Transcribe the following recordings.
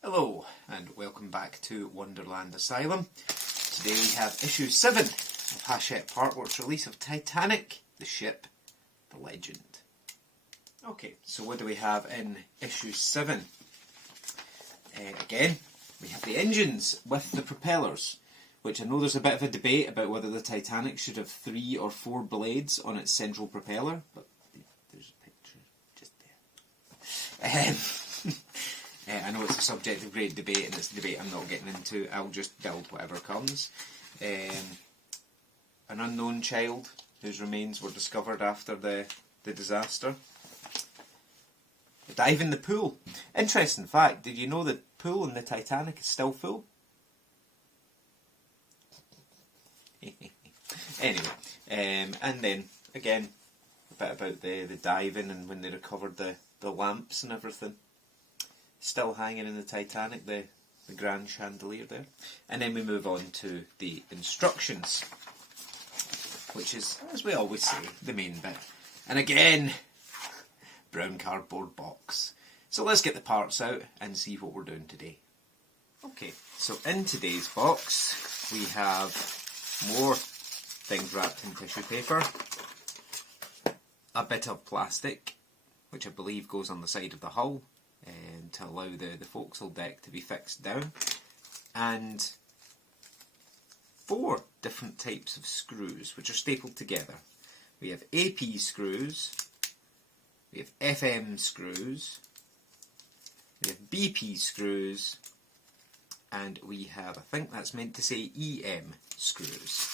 Hello, and welcome back to Wonderland Asylum. Today we have issue 7 of Hachette Partworks' release of Titanic, the ship, the legend. Okay, so what do we have in issue 7? Again, we have the engines with the propellers, which I know there's a bit of a debate about whether the Titanic should have 3 or 4 blades on its central propeller, but there's a picture just there. I know it's a subject of great debate, and it's a debate I'm not getting into. I'll just build whatever comes. An unknown child whose remains were discovered after the disaster. A dive in the pool. Interesting fact, did you know the pool in the Titanic is still full? Anyway, and then, again, a bit about the diving and when they recovered the lamps and everything. Still hanging in the Titanic, the grand chandelier there. And then we move on to the instructions, which is, as we always say, the main bit. And again, brown cardboard box. So let's get the parts out and see what we're doing today. Okay, so in today's box we have more things wrapped in tissue paper, a bit of plastic, which I believe goes on the side of the hull, to allow the forecastle deck to be fixed down, and 4 different types of screws which are stapled together. We have AP screws, we have FM screws, we have BP screws, and we have, I think that's meant to say EM screws.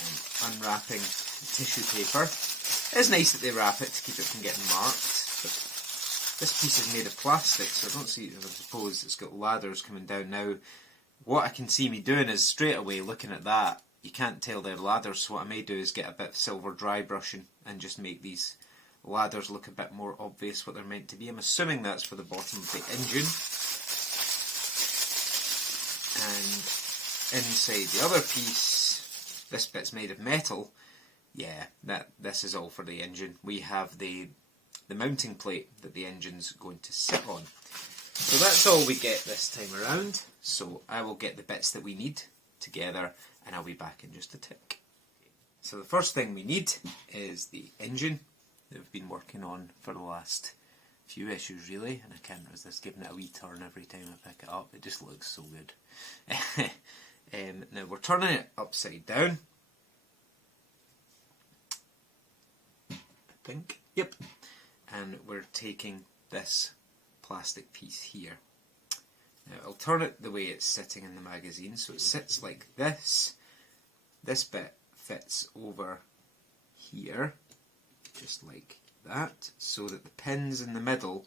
And unwrapping the tissue paper. It's nice that they wrap it to keep it from getting marked. But this piece is made of plastic, so I don't see, I suppose it's got ladders coming down. Now, what I can see me doing is straight away looking at that, you can't tell they're ladders, so what I may do is get a bit of silver dry brushing and just make these ladders look a bit more obvious what they're meant to be. I'm assuming that's for the bottom of the engine. And inside the other piece, this bit's made of metal. Yeah, this is all for the engine. We have the mounting plate that the engine's going to sit on. So that's all we get this time around. So I will get the bits that we need together and I'll be back in just a tick. So the first thing we need is the engine that we've been working on for the last few issues really, and I can't resist giving it a wee turn every time I pick it up. It just looks so good. Now we're turning it upside down. I think. Yep. And we're taking this plastic piece here. Now I'll turn it the way it's sitting in the magazine, so it sits like this. This bit fits over here, just like that, so that the pins in the middle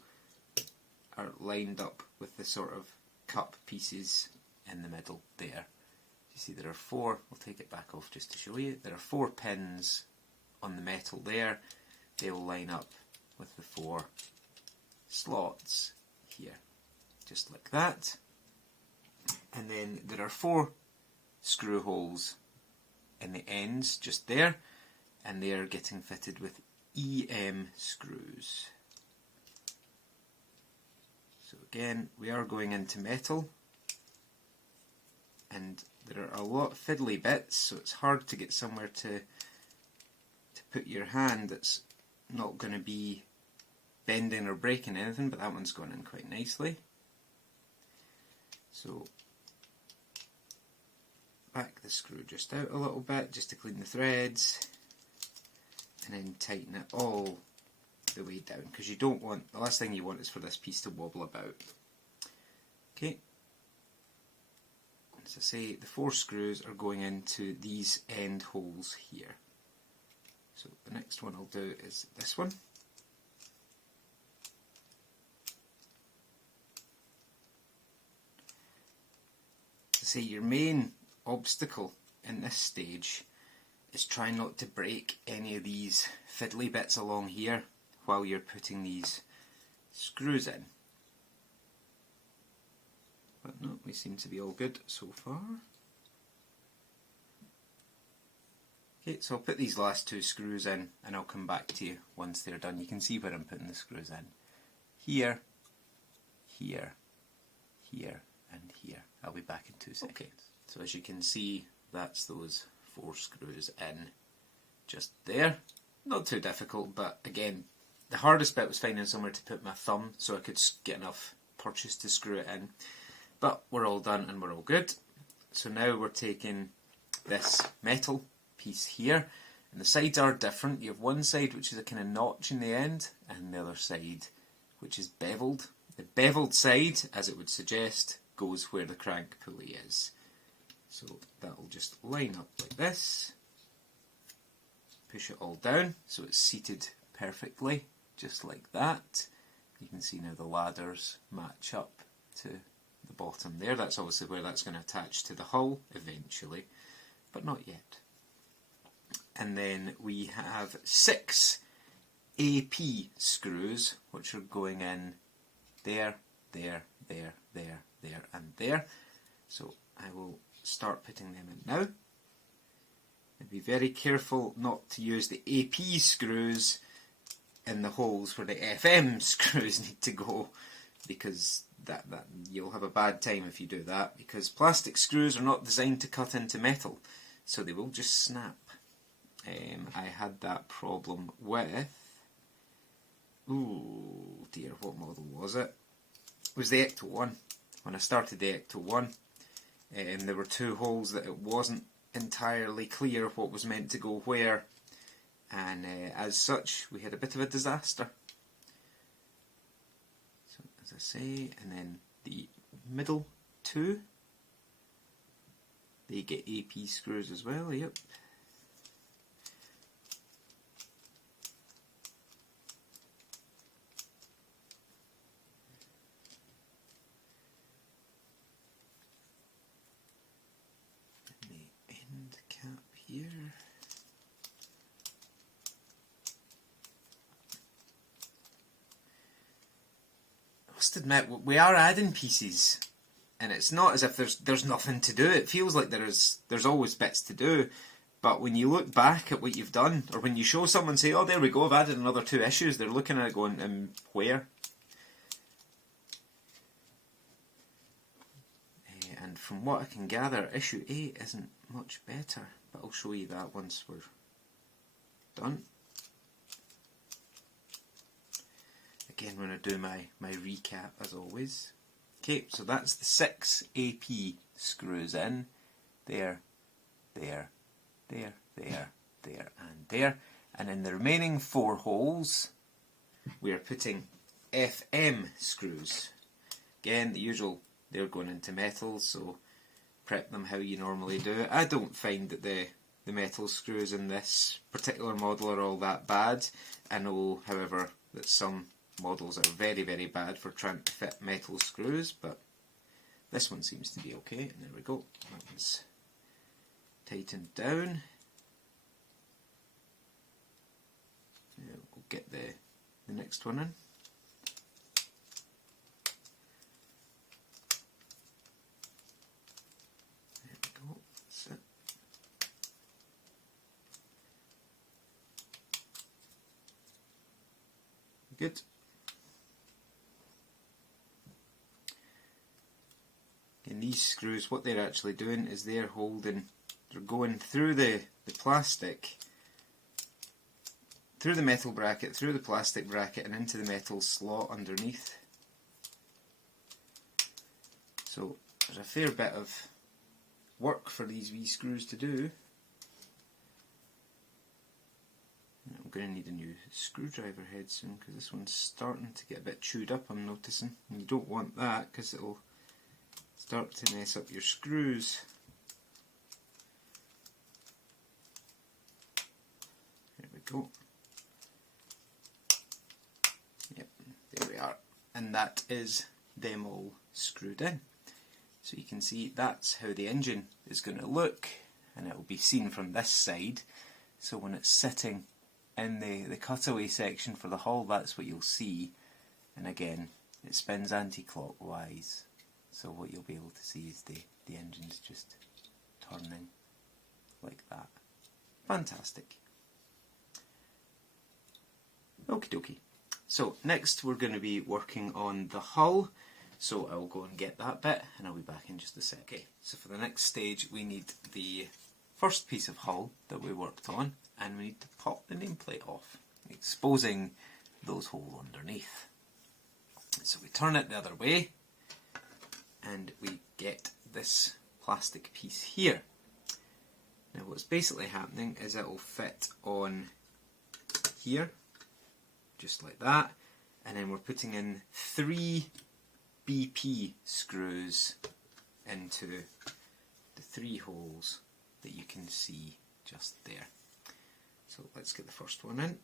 are lined up with the sort of cup pieces in the middle there. You see there are 4, I'll take it back off just to show you, there are 4 pins on the metal there. They will line up with the 4 slots here, just like that. And then there are 4 screw holes in the ends just there, and they are getting fitted with EM screws. So again, we are going into metal, and there are a lot of fiddly bits, so it's hard to get somewhere to put your hand that's not going to be bending or breaking anything, but that one's going in quite nicely. So back the screw just out a little bit just to clean the threads, and then tighten it all the way down, because you don't want, the last thing you want is for this piece to wobble about. Okay, as I say, the 4 screws are going into these end holes here. So the next one I'll do is this one. As I say, your main obstacle in this stage is try not to break any of these fiddly bits along here while you're putting these screws in. But no, we seem to be all good so far. Okay, so I'll put these last two screws in and I'll come back to you once they're done. You can see where I'm putting the screws in. Here, here, here and here. I'll be back in 2 seconds. Okay, so as you can see, that's those 4 screws in just there. Not too difficult, but again, the hardest bit was finding somewhere to put my thumb so I could get enough purchase to screw it in. But we're all done and we're all good. So now we're taking this metal piece here, and the sides are different. You have one side which is a kind of notch in the end, and the other side which is beveled. The beveled side, as it would suggest, goes where the crank pulley is. So that will just line up like this. Push it all down so it's seated perfectly, just like that. You can see now the ladders match up to the bottom there. That's obviously where that's going to attach to the hull eventually, but not yet. And then we have 6 AP screws which are going in there, there, there, there, there and there. So I will start putting them in now. And be very careful not to use the AP screws in the holes where the FM screws need to go, because that you'll have a bad time if you do that, because plastic screws are not designed to cut into metal, so they will just snap. I had that problem with, oh dear, what model was it? It was the Ecto 1. When I started the Ecto 1, there were 2 holes that it wasn't entirely clear what was meant to go where, and as such we had a bit of a disaster. So as I say, and then the middle 2, they get AP screws as well, yep. Here. I must admit, we are adding pieces, and it's not as if there's nothing to do. It feels like there's always bits to do, but when you look back at what you've done, or when you show someone, say, oh there we go, I've added another 2 issues, they're looking at it going, where? And from what I can gather, issue 8 isn't much better. But I'll show you that once we're done. Again, when I do my recap as always. Okay, so that's the 6 AP screws in. There, there, there, there, there and there. And in the remaining 4 holes, we are putting FM screws. Again, the usual, they're going into metal, so prep them how you normally do. I don't find that the metal screws in this particular model are all that bad. I know, however, that some models are very, very bad for trying to fit metal screws, but this one seems to be okay. And there we go. That one's tightened down. Now we'll get the next one in. Good. And these screws, what they're actually doing is they're going through the plastic, through the metal bracket, through the plastic bracket and into the metal slot underneath. So there's a fair bit of work for these wee screws to do. I'm going to need a new screwdriver head soon, because this one's starting to get a bit chewed up, I'm noticing. And you don't want that, because it'll start to mess up your screws. There we go. Yep, there we are. And that is them all screwed in. So you can see that's how the engine is going to look, and it will be seen from this side. So when it's sitting in the cutaway section for the hull, that's what you'll see. And again, it spins anti-clockwise, so what you'll be able to see is the engine's just turning like that. Fantastic. Okie dokie. So next we're going to be working on the hull. So I'll go and get that bit and I'll be back in just a sec. Okay, so for the next stage we need the first piece of hull that we worked on, and we need to pop the nameplate off, exposing those holes underneath. So we turn it the other way and we get this plastic piece here. Now what's basically happening is it will fit on here, just like that, and then we're putting in 3 BP screws into the 3 holes that you can see just there. So let's get the first one in.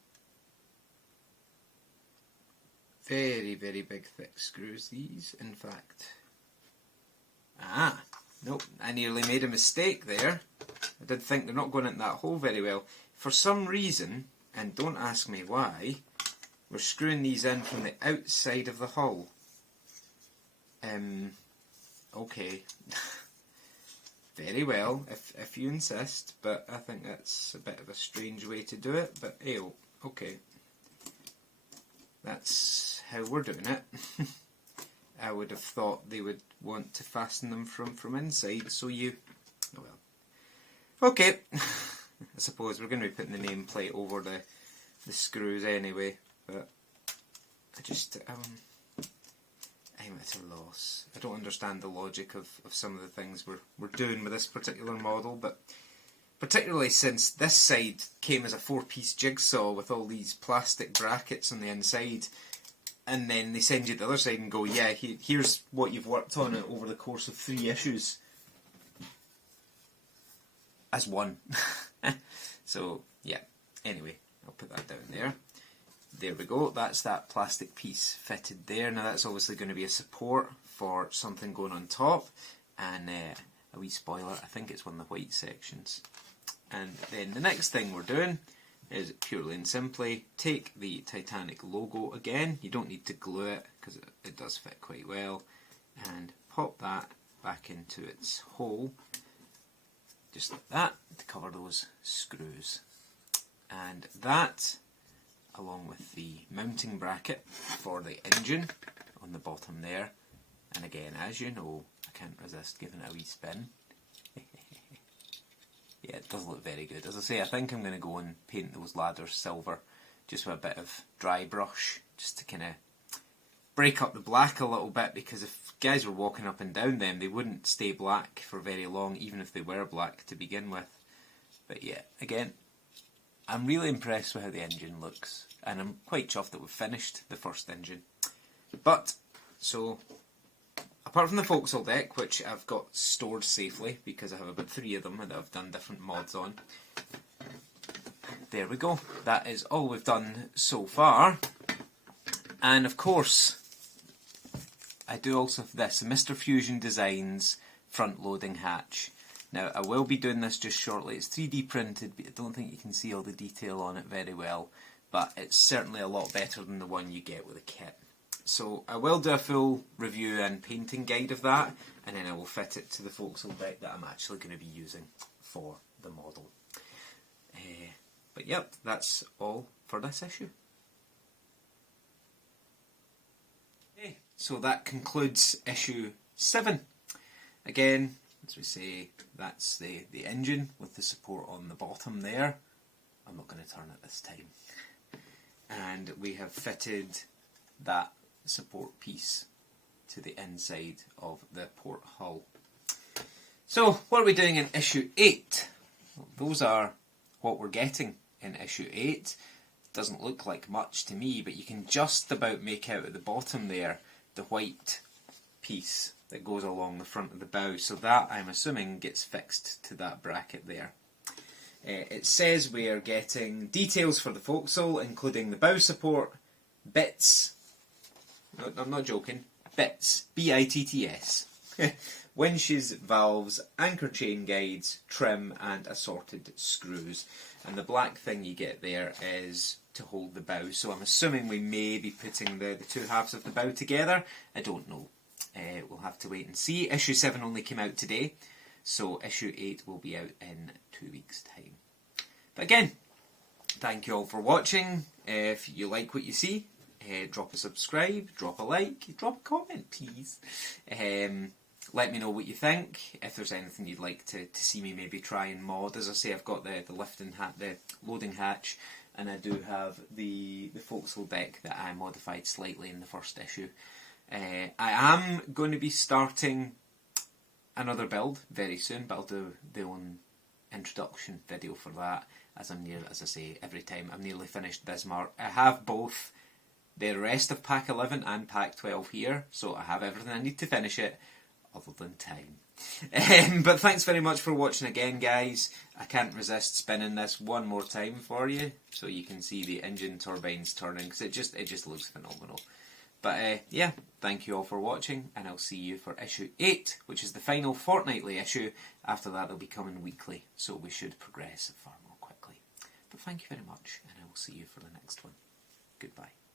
Very, very big thick screws these, in fact. Ah, nope, I nearly made a mistake there. I did think they're not going into that hole very well. For some reason, and don't ask me why, we're screwing these in from the outside of the hull. Okay. Very well, if you insist, but I think that's a bit of a strange way to do it, but ew, okay. That's how we're doing it. I would have thought they would want to fasten them from inside, so you... Oh well. Okay. I suppose we're going to be putting the nameplate over the screws anyway, but I just... I'm at a loss. I don't understand the logic of some of the things we're doing with this particular model, but particularly since this side came as a 4-piece jigsaw with all these plastic brackets on the inside, and then they send you the other side and go, yeah, here's what you've worked on it over the course of 3 issues. As one. So, yeah. Anyway, I'll put that down there. There we go, that's that plastic piece fitted there. Now that's obviously going to be a support for something going on top, and a wee spoiler, I think it's one of the white sections. And then the next thing we're doing is purely and simply take the Titanic logo again. You don't need to glue it because it does fit quite well, and pop that back into its hole, just like that, to cover those screws. And that, along with the mounting bracket for the engine on the bottom there. And again, as you know, I can't resist giving it a wee spin. Yeah, it does look very good. As I say, I think I'm going to go and paint those ladders silver, just with a bit of dry brush, just to kind of break up the black a little bit, because if guys were walking up and down them, they wouldn't stay black for very long, even if they were black to begin with. But yeah, again, I'm really impressed with how the engine looks, and I'm quite chuffed that we've finished the first engine. But, so, apart from the forecastle deck, which I've got stored safely, because I have about 3 of them that I've done different mods on, there we go. That is all we've done so far. And of course, I do also have this, Mr. Fusion Designs front loading hatch. Now, I will be doing this just shortly. It's 3D printed, but I don't think you can see all the detail on it very well. But it's certainly a lot better than the one you get with a kit. So I will do a full review and painting guide of that, and then I will fit it to the forecastle deck that I'm actually going to be using for the model. But yep, that's all for this issue. Okay, so that concludes issue 7. Again, as we say, that's the engine with the support on the bottom there. I'm not going to turn it this time. And we have fitted that support piece to the inside of the port hull. So, what are we doing in issue 8? Well, those are what we're getting in issue 8. Doesn't look like much to me, but you can just about make out at the bottom there the white piece that goes along the front of the bow, so that, I'm assuming, gets fixed to that bracket there. It says we are getting details for the forecastle, including the bow support, bits, no, I'm not joking, bits, B-I-T-T-S, winches, valves, anchor chain guides, trim and assorted screws. And the black thing you get there is to hold the bow, so I'm assuming we may be putting the 2 halves of the bow together. I don't know. We'll have to wait and see. Issue 7 only came out today, so issue 8 will be out in 2 weeks' time. But again, thank you all for watching. If you like what you see, drop a subscribe, drop a like, drop a comment, please. Let me know what you think. If there's anything you'd like to see me maybe try and mod. As I say, I've got the lifting the loading hatch, and I do have the forecastle deck that I modified slightly in the first issue. I am going to be starting another build very soon, but I'll do the own introduction video for that, as I say every time, I'm nearly finished Bismarck. I have both the rest of Pack 11 and Pack 12 here, so I have everything I need to finish it, other than time. But thanks very much for watching again, guys. I can't resist spinning this one more time for you, so you can see the engine turbines turning, because it just looks phenomenal. But yeah, thank you all for watching, and I'll see you for issue 8, which is the final fortnightly issue. After that, they'll be coming weekly, so we should progress far more quickly. But thank you very much, and I will see you for the next one. Goodbye.